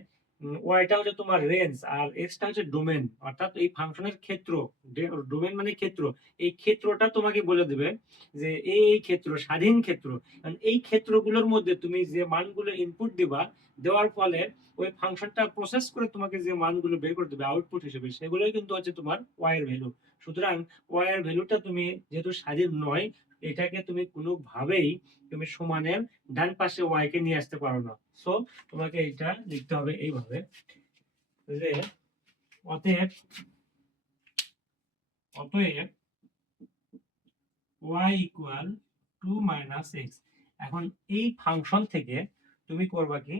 ওয়াইটা হচ্ছে তোমার রেঞ্জ আর এক্সটা হচ্ছে ডোমেন, অর্থাৎ এই ফাংশনের ক্ষেত্র। ডোমেন মানে ক্ষেত্র। এই ক্ষেত্রটা তোমাকে বলে দেবে যে এই ক্ষেত্র স্বাধীন ক্ষেত্র। এই ক্ষেত্রগুলোর মধ্যে তুমি যে মানগুলো ইনপুট দিবা, দেওয়ার ফলে ওই ফাংশনটা প্রসেস করে তোমাকে যে মানগুলো বের করে দেবে আউটপুট হিসেবে, সেগুলোই কিন্তু হচ্ছে তোমার ওয়াই এর ভ্যালু। সুতরাং ওয়াই এর ভ্যালুটা তুমি যেহেতু স্বাধীন নয়, এটাকে তুমি কোনোভাবেই তুমি সমানের ডান পাশে ওয়াই কে নিয়ে আসতে পারো না। সো তোমাকে এটা লিখতে হবে এইভাবে যে অতএব y ইকুয়াল 2 মাইনাস এক্স। এখন এই ফাংশন থেকে তুমি করবা কি,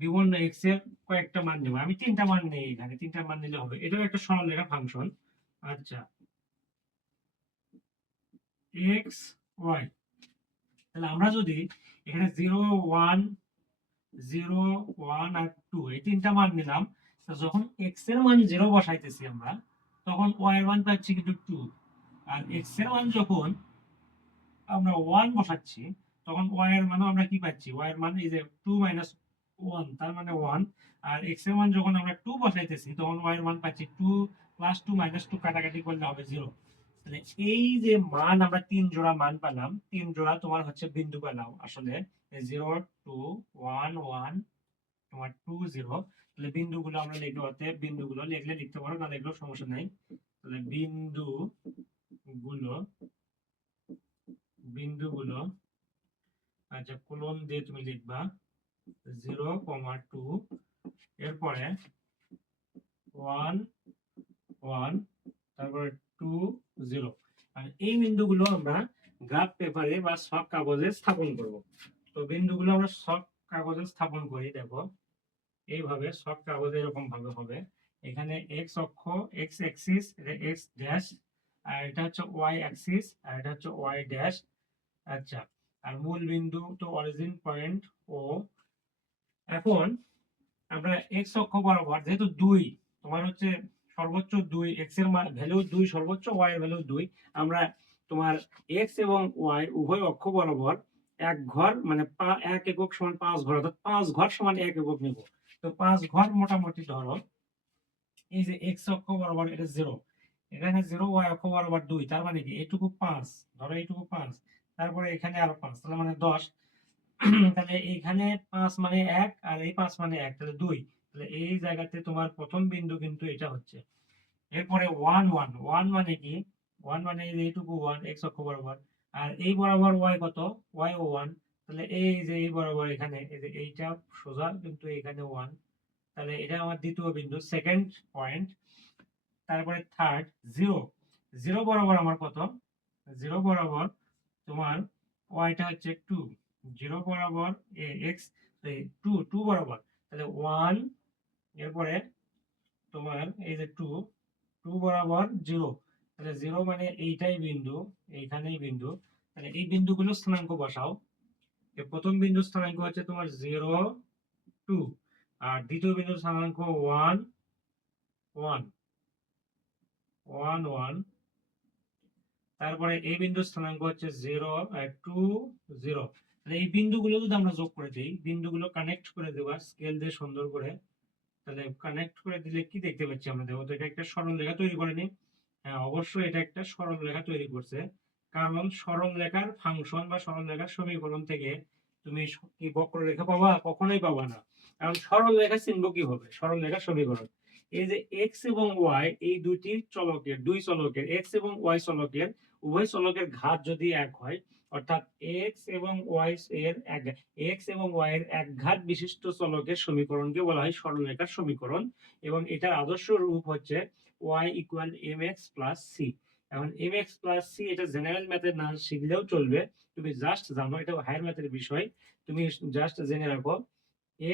বিভিন্ন এক্স এর কয়েকটা মান নেবে। আমি তিনটা মান নেই, এখানে তিনটা মান নিলে হবে। এটাও একটা সরলরেখা ফাংশন। আচ্ছা, এক্স ওয়াই, তাহলে আমরা যদি এখানে 0 1 0 1 আর 2 এই তিনটা মান নিলাম, তো যখন এক্স এর মান 0 বসাইতেছি আমরা, তখন ওয়াই এর মান পাচ্ছি কিন্তু 2। আর এক্স এর মান যখন আমরা 1 বসাচ্ছি, তখন y এর মানও আমরা কি পাচ্ছি, y এর মান এই যে 2 মাইনাস 1, তার মানে 1। আর x এর মান যখন আমরা 2 বসাইতেছি, তখন y এর মান পাচ্ছি 2 প্লাস 2 মাইনাস 2 কাটাকাটি করলে হবে 0। তাহলে এই যে মান আমরা তিন জোড়া মান পেলাম, তিন জোড়া তোমার হচ্ছে বিন্দু পেলাম আসলে 0 2 1 1 তোমার 2 0। তাহলে বিন্দুগুলো আমরা লিখে, অতএব বিন্দুগুলো লিখলে লিখতে পারো, না লিখলেও সমস্যা নাই। তাহলে বিন্দুগুলো আচ্ছা কোলন দিয়ে তুমি লিখবা 0, 2, এরপরে 1 1, তারপরে 2 0। আর এই বিন্দুগুলো আমরা গ্রাফ পেপারে বা সব কাগজে স্থাপন করব। তো বিন্দুগুলো আমরা সব কাগজে স্থাপন করি। দেখো এইভাবে সব কাগজে এরকম ভাবে হবে। এখানে x অক্ষ, x অ্যাক্সিস, এটা x ড্যাশ, আর এটা হচ্ছে y অ্যাক্সিস, আর এটা হচ্ছে y ড্যাশ। আচ্ছা, আর মূল বিন্দু তো অরিজিন পয়েন্ট ও। এখন আমরা এক্স অক্ষ বরাবর যেহেতু 2 তোমার হচ্ছে সর্বোচ্চ 2, এক্স এর ভ্যালু 2 সর্বোচ্চ, ওয়াই এর ভ্যালু 2, আমরা তোমার এক্স এবং ওয়াই উভয় অক্ষ বরাবর এক ঘর মানে 1 একক সমান 5 ঘর, অর্থাৎ 5 ঘর সমান 1 একক নেব। তো 5 ঘর মোটামুটি ধরো এই যে এক্স অক্ষ বরাবর এটা 0, এখানে 0, ওয়াই অক্ষ বরাবর 2, তার মানে কি এইটুকু 5, ধরো এইটুকু 5, তারপরে এখানে আরো 5, তাহলে মানে 10। তাহলে এইখানে 5 মানে 1, আর এই 5 মানে 1, তাহলে 2। তাহলে এই জায়গাতে তোমার প্রথম বিন্দু কিন্তু এটা হচ্ছে। এরপরে 1 1 1 মানে কি, 1 মানে এইটুকু 1 x অক্ষ বরাবর, আর এই বরাবর y কত, y ও 1। তাহলে এই যে এই বরাবর এখানে এই যে এইটা সোজা কিন্তু এখানে 1, তাহলে এটা আমার দ্বিতীয় বিন্দু, সেকেন্ড পয়েন্ট। তারপরে থার্ড 0 0 বরাবর আমার কত, 0 বরাবর তোমার ওয়াইটা হচ্ছে 2, 0 বরাবর এক্স 2 2 বরাবর, তাহলে 1, এরপরে তোমার এই যে 2 2 বরাবর 0, তাহলে 0 মানে এইটাই বিন্দু, এইখানেই বিন্দু। তাহলে এই বিন্দুগুলো স্থানাঙ্ক বসাও। প্রথম বিন্দু স্থানাঙ্ক হচ্ছে তোমার 0 2, আর দ্বিতীয় বিন্দু স্থানাঙ্ক 1 1 1 1, তারপরে এই বিন্দুর স্থানাঙ্ক হচ্ছে 0 2 0। তাহলে এই বিন্দুগুলো যদি আমরা যোগ করে দিই, বিন্দুগুলো কানেক্ট করে দেওয়া স্কেল দিয়ে সুন্দর করে, তাহলে কানেক্ট করে দিলে কি দেখতে পাচ্ছি আমরা, দেখো তো এটা একটা সরলরেখা তৈরি করেনি? হ্যাঁ, অবশ্যই এটা একটা সরলরেখা তৈরি করছে। কারণ সরলরেখার ফাংশন বা সরলরেখার সমীকরণ থেকে তুমি কি বক্ররেখা পাবা? কখনোই পাবা না। কারণ সরলরেখা চিনব কিভাবে? সরলরেখার সমীকরণ, এই যে এক্স এবং ওয়াই এই দুটি চলকের, দুই চলকের এক্স এবং ওয়াই চলকের উভয় চলকের ঘাত যদি এক হয়, অর্থাৎ এক্স এবং ওয়াই এর এক্স এবং ওয়াই এর এক ঘাত বিশিষ্ট চলকের সমীকরণকে বলা হয় সরলরেখার সমীকরণ। এবং এটার আদর্শ রূপ হচ্ছে y equal mx plus c। এখন mx প্লাস c এটা জেনারেল ম্যাথের না শিখলেও চলবে, তুমি জাস্ট জানো এটা হায়ার ম্যাথের বিষয়, তুমি জাস্ট জেনে রাখো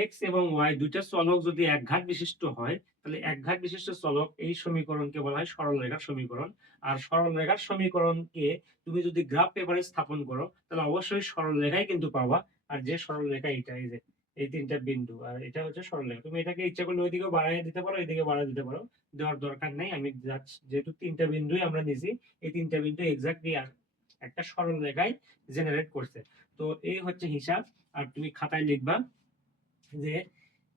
x এবং y দুইটা চলক যদি একঘাত বিশিষ্ট হয়, তাহলে একঘাত বিশিষ্ট চলক এই সমীকরণকে বলা হয় সরলরেখার সমীকরণ। আর সরলরেখার সমীকরণকে তুমি যদি গ্রাফ পেপারে স্থাপন করো, তাহলে অবশ্যই সরলরেখাই কিন্তু পাবা, আর যে সরলরেখা এটা, এই যে এই তিনটা বিন্দু, আর এটা হচ্ছে সরলরেখা। তুমি এটাকে ইচ্ছা করলে ওইদিকে বাড়ায় দিতে পারো, এদিকে বাড়ায় দিতে পারো, দেওয়ার দরকার নেই। আমি যেহেতু তিনটা বিন্দুই আমরা নিছি, এই তিনটা বিন্দু এক্স্যাক্টলি একটা সরলরেখায় জেনারেট করছে। তো এই হচ্ছে হিসাব। আর তুমি খাতায় লিখবা যে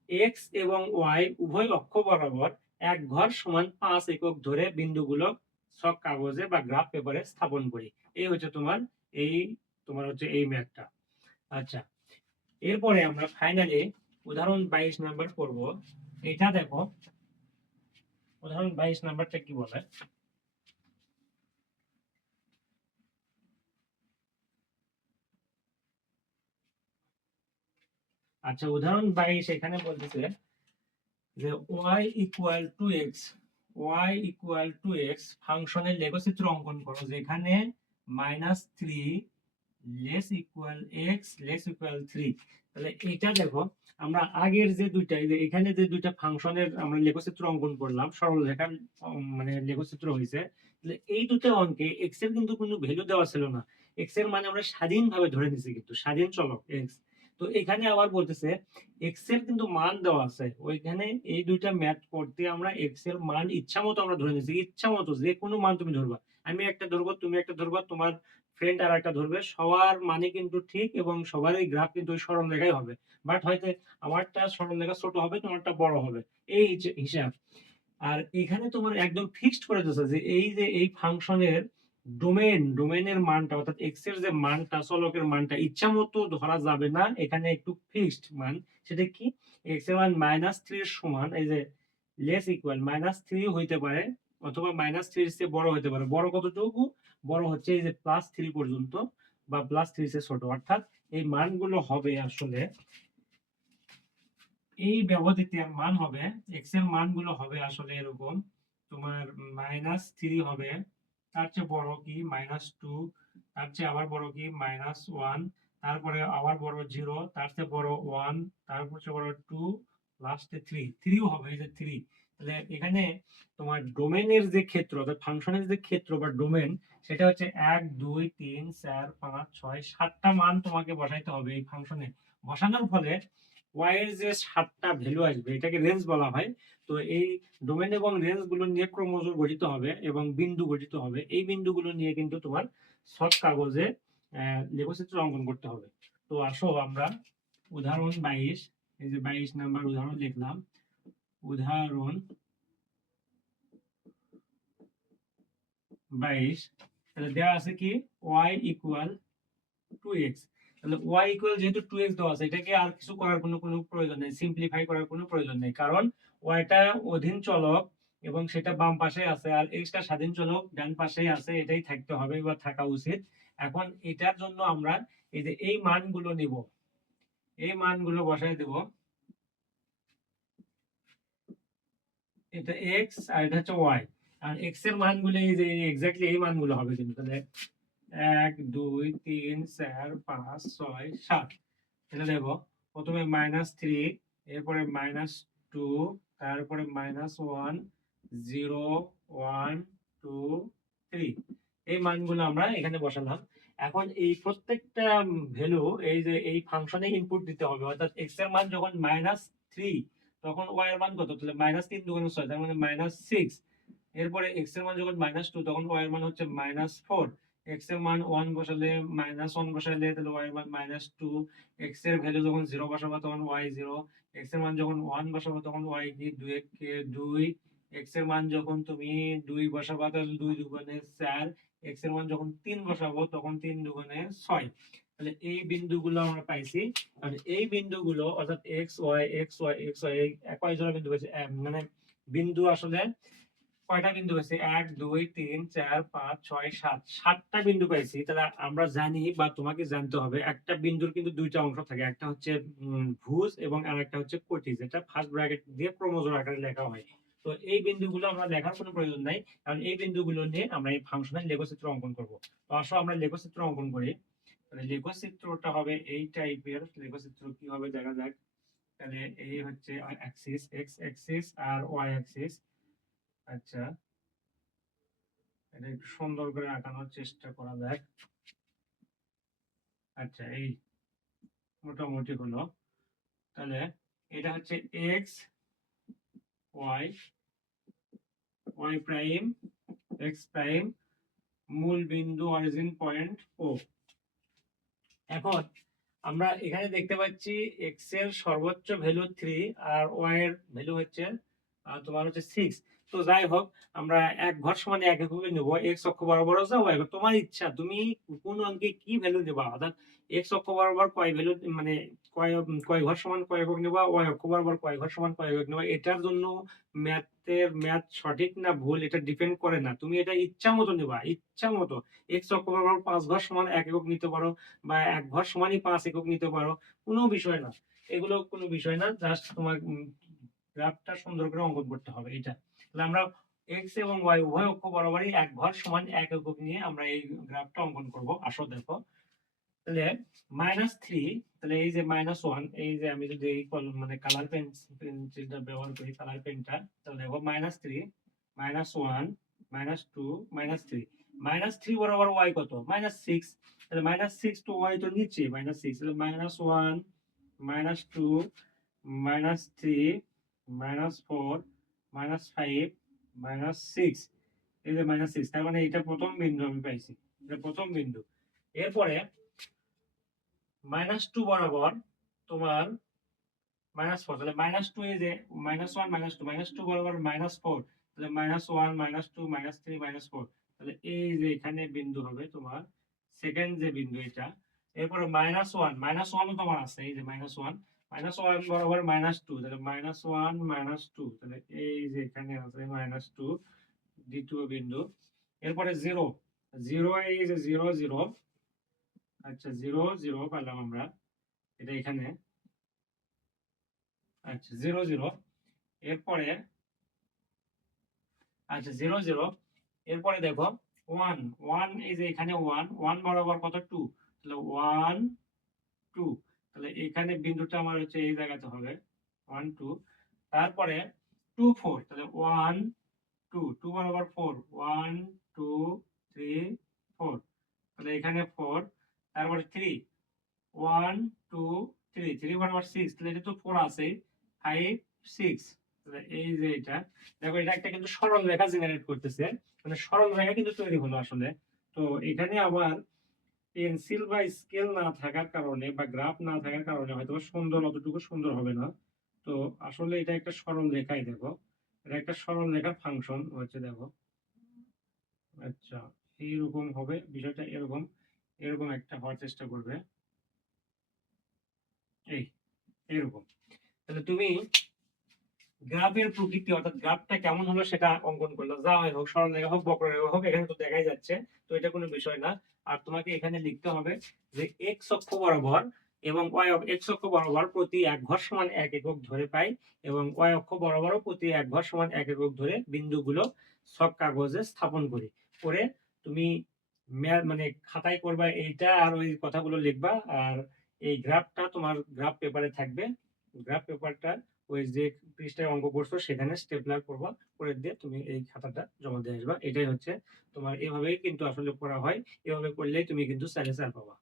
এক্স এবং ওয়াই উভয় অক্ষ বরাবর এক ঘর সমান 5 একক ধরে বিন্দুগুলো ছক কাগজে বা গ্রাফ পেপারে স্থাপন করি। এই হচ্ছে তোমার এই হচ্ছে এই ম্যাথটা। আচ্ছা, এরপরে আমরা ফাইনালি উদাহরণ 22 নাম্বার করব। এটা দেখো, উদাহরণ 22 নাম্বারটা কি বলে। আচ্ছা, উদাহরণ 22 এখানে বলতেছে যে y equal to x, y equal to x ফাংশনের লেখচিত্র অঙ্কন করো যেখানে -3 less equal x less equal 3। তাহলে এটা দেখো, আমরা আগের যে দুইটা, এই যে এখানে যে দুইটা ফাংশনের আমরা লেখচিত্র অঙ্কন করলাম, সরল রেখার মানে লেখচিত্র হয়েছে। তাহলে এই দুটো অঙ্কে এক্স এর কিন্তু কোনো ভ্যালু দেওয়া ছিল না। এক্স এর মানে আমরা স্বাধীনভাবে ধরে নিছি, কিন্তু স্বাধীন চলক এক্স। তো এখানে আবার বলতেছে এক্স এর কিন্তু মান দেওয়া আছে ওইখানে। এই দুইটা ম্যাথ করতে আমরা এক্স এর মান ইচ্ছা মতো আমরা ধরে নিছি, ইচ্ছা মতো যে কোনো মান তুমি ধরবা। আমি একটা ধরবো, তুমি একটা ধরবা, তোমার ফ্রেন্ড আর একটা ধরবে, সবার মানে কিন্তু ঠিক এবং সবারই গ্রাফ কিন্তু ওই সরল রেখাই হবে। বাট হয়তো আমারটা সরল রেখা ছোট হবে, তোমারটা বড় হবে, এই হিসাব। আর এখানে তোমার একদম ফিক্সড করে দিয়েছে যে এই ফাংশনের ডোমেনের মানটা, অর্থাৎ এক্স এর যে মানটা, চলকের মানটা ইচ্ছা মতো ধরা যাবে না, এখানে একটু ফিক্সড মান। সেটা কি? এক্স এর মান -3 এর সমান, এই যে লেস ইকুয়াল -3 হইতে পারে, অথবা -3 এর চেয়ে বড় হইতে পারে। বড় কতটুকু? বড় হচ্ছে এই যে +3 পর্যন্ত, বা +3 এর চেয়ে ছোট। অর্থাৎ এই মানগুলো হবে আসলে, এই ব্যবধিতে মান হবে, এক্স এর মানগুলো হবে আসলে এরকম। তোমার -3 হবে, তার চেয়ে বড় কি -2, তার চেয়ে আবার বড় কি -1, তারপরে আবার বড় 0, তার চেয়ে বড় 1, তারপর চেয়ে বড় 2, লাস্টে 3 হবে, এই যে 3। তাহলে এখানে তোমার ডোমেনের যে ক্ষেত্র, অর্থাৎ ফাংশনের যে ক্ষেত্র বা ডোমেন, সেটা হচ্ছে 1 2 3 4 5 6 7টা মান তোমাকে বসাইতে হবে এই ফাংশনে। বসানোর ফলে y এর যে 7টা ভ্যালু আসবে, এটাকে রেঞ্জ বলা হয়। তো এই ডোমেন এবং রেঞ্জ গুলো নিয়ে ক্রমজোর গঠিত হবে এবং বিন্দু গঠিত হবে। এই বিন্দুগুলো নিয়ে কিন্তু তোমার ছক কাগজে লেখচিত্র অঙ্কন করতে হবে। তো আসো আমরা উদাহরণ 22, এই যে 22 নাম্বার উদাহরণ লিখলাম। উদাহরণ 22, তাহলে দেওয়া আছে কি y ইকুয়াল 2x। তাহলে y ইকুয়াল যেহেতু 2x দেওয়া আছে, এটাকে আর কিছু করার কোনো প্রয়োজন নেই, সিম্পলিফাই করার কোনো প্রয়োজন নেই, কারণ y টা অধীন চলক এবং সেটা বাম পাশে আছে, আর x টা স্বাধীন চলক ডান পাশেই আছে। এটাই থাকতে হবে বা থাকা উচিত। এখন এটার জন্য আমরা এই যে এই মানগুলো নিব, এই মানগুলো বসাই দেব। এটা x আর এটা হচ্ছে y, আর x এর মানগুলো এই যে এক্স্যাক্টলি এই মানগুলো হবে কিন্তু। তাহলে 1 2 3 4 5 6 7, এটা দেখো, প্রথমে -3, এরপরে -2, তারপরে -1 0 1 2 3। এই মানগুলো আমরা এখানে বসালাম। এখন এই প্রত্যেকটা ভ্যালু এই যে এই ফাংশনে ইনপুট দিতে হবে। অর্থাৎ x এর মান যখন -3, তখন y এর মান কত? তাহলে -3 × 6, তার মানে -6। এরপরে x এর মান যখন -2, তখন y এর মান হচ্ছে -4। x এর মান 1 বসালে, -1 বসালে, তাহলে y এর মান -2। x এর ভ্যালু যখন 0 বসাবো তখন y 0। x এর মান যখন 1 বসাবো তখন y কি 2 কে 2। x এর মান যখন তুমি 2 বসাবো তাহলে 2 দুগুণে 4। x এর মান যখন 3 বসাবো তখন 3 দুগুণে 6। তাহলে এই বিন্দুগুলো আমরা পাইছি। আর এই বিন্দুগুলো অর্থাৎ x y x y x y, এই কয় জোড়া বিন্দু পাইছি? মানে বিন্দু আসলে কয়টা বিন্দু পাইছি? 1 2 3 4 5 6 7, 7টা বিন্দু পাইছি। তাহলে আমরা জানি বা তোমাকে জানতে হবে, একটা বিন্দুর কিন্তু দুইটা অংশ থাকে, একটা হচ্ছে ভুজ এবং আরেকটা হচ্ছে কটি, যেটা ফার্স্ট ব্র্যাকেট দিয়ে ক্রমজোড় আকারে লেখা হয়। তো এই বিন্দুগুলো আমরা লেখার কোনো প্রয়োজন নাই, কারণ এই বিন্দুগুলো নিয়ে আমরা এই ফাংশনের লেখচিত্র অঙ্কন করব। তো আসো আমরা লেখচিত্র অঙ্কন করি। তাহলে লেখচিত্রটা হবে এই টাইপের। লেখচিত্র কি হবে দেখা যাক। তাহলে এই হচ্ছে অ্যাক্সিস, এক্স অ্যাক্সিস আর ওয়াই অ্যাক্সিস। আচ্ছা, এটা একটু সুন্দর করে আঁকানোর চেষ্টা করা যাক। আচ্ছা, এই মোটামুটি হলো। তাহলে এটা হচ্ছে X Y, Y prime, X prime, মূল বিন্দু অরিজিন পয়েন্ট ও। এখন আমরা এখানে দেখতে পাচ্ছি এক্স এর সর্বোচ্চ ভ্যালু 3 আর ওয়াই এর ভ্যালু হচ্ছে তোমার হচ্ছে 6। তো যাই হোক, আমরা এক ঘর সমান এক এককে নেব, এক্স অক্ষ বরাবর যাও, ওয়াই তোমার ইচ্ছা তুমি কোন অঙ্কে কি ভ্যালু দেবা, অর্থাৎ এক্স অক্ষ বরাবর কয় ভ্যালু মানে কয় কয় ঘর সমান কয় একক নেবা, ওয়াই অক্ষ বরাবর কয় ঘর সমান কয় একক নেবা। এটার জন্য ম্যাথ সঠিক না ভুল এটা ডিপেন্ড করে না, তুমি এটা ইচ্ছা মতো নেবা, ইচ্ছা মতো। এক্স অক্ষ বরাবর 5 ঘর সমান এক একক নিতে পারো, বা এক ঘর সমানই 5 একক নিতে পারো, কোনো বিষয় না, এগুলো কোনো বিষয় না। জাস্ট তোমার গ্রাফটা সুন্দর করে অঙ্কন করতে হবে এটা। তাহলে আমরা এক্স এবং ওয়াই উভয় অক্ষ বরাবরই এক ঘর সমান এক একক নিয়ে আমরা এই গ্রাফটা অঙ্কন করব। আসো দেখো, তাহলে -3, তাহলে এই যে -1, এই যে আমি যদি এই মানে কালার পেন্সিলটা ব্যবহার করি, কালার পেনটা, তাহলে দেখো -3, -1, -2, -3, -3 বরাবর y কত, -6, তাহলে -6 টু y তো নিচে -6, তাহলে -1, -2, -3, -4, -5, -6, এই যে -6, তার মানে এটা প্রথম বিন্দু আমি পাইছি, এটা প্রথম বিন্দু। এরপরে -2 বরাবর তোমার -4, তাহলে -2, এই যে -1, -2 বরাবর -4, তাহলে -1, -2, -3, -4, তাহলে এই যে এখানে বিন্দু হবে তোমার সেকেন্ড যে বিন্দু এটা। এরপরে -1 ও তোমার আছে, এই যে -1 বরাবর -2, তাহলে -1, -2, তাহলে এই যে এখানে আছে -2 দ্বিতীয় বিন্দু। এরপরে 0, এই যে 0, 0, আচ্ছা 0, 0 পেলাম আমরা, এটা এখানে, আচ্ছা 0, 0। এরপরে আচ্ছা 0, 0, এরপরে দেখো 1, এই যে এখানে 1 বরাবর কত 2, তাহলে 1, 2, তাহলে এখানে বিন্দুটা আমার হচ্ছে এই জায়গাতে হবে 1, 2। তারপরে 2, 4, তাহলে 1, 2, 2 বরাবর 4, 1, 2, 3, 4, তাহলে এখানে 4। তারপরে 3, 1, 2, 3, 3 বরাবর 6, তাহলে এটা তো 4 আছে, 5, 6, তাহলে এই যে এটা দেখো, এটা একটা কিন্তু সরল রেখা জেনারেট করতেছে, মানে সরল রেখা কিন্তু তৈরি হলো আসলে। তো এখানে আবার পেন্সিল বা স্কেল না থাকার কারণে বা গ্রাফ না থাকার কারণে হয়তো সুন্দর, অতটুকু সুন্দর হবে না। তো আসলে এটা একটা সরল রেখাই, দেখো এটা একটা সরল রেখার ফাংশন হচ্ছে, দেখো আচ্ছা এইরকম হবে বিষয়টা, এরকম এরকম একটা হওয়ার চেষ্টা করবে, এই এরকম। তাহলে তুমি গ্রাফের প্রকৃতি অর্থাৎ গ্রাফটা কেমন হলো সেটা অঙ্কন করলো, যা হয় হোক, সরলরেখা হোক বক্ররেখা হোক, এখানে তো দেখাই যাচ্ছে, তো এটা কোনো বিষয় না। আর তোমাকে এখানে লিখতে হবে যে এক্স অক্ষ বরাবর এবং ওয়াই এক্স অক্ষ বরাবর প্রতি এক ঘর সমান এক একক ধরে পাই, এবং ওয়াই অক্ষ বরাবরও প্রতি এক ঘর সমান এক একক ধরে বিন্দুগুলো সব কাগজে স্থাপন করি, করে তুমি মানে খাতায় করবা এইটা, আর ওই কথাগুলো লিখবা। আর এই গ্রাফটা তোমার গ্রাফ পেপারে থাকবে, গ্রাফ পেপারটা ওই যে পৃষ্ঠায় অঙ্ক করছো সেখানে স্টেপলার করবা, করে দিয়ে তুমি এই খাতাটা জমা দিয়ে আসবা। এটাই হচ্ছে তোমার, এভাবেই কিন্তু আসলে পড়া হয়, এভাবে করলেই তুমি কিন্তু স্যারে স্যার পাবা।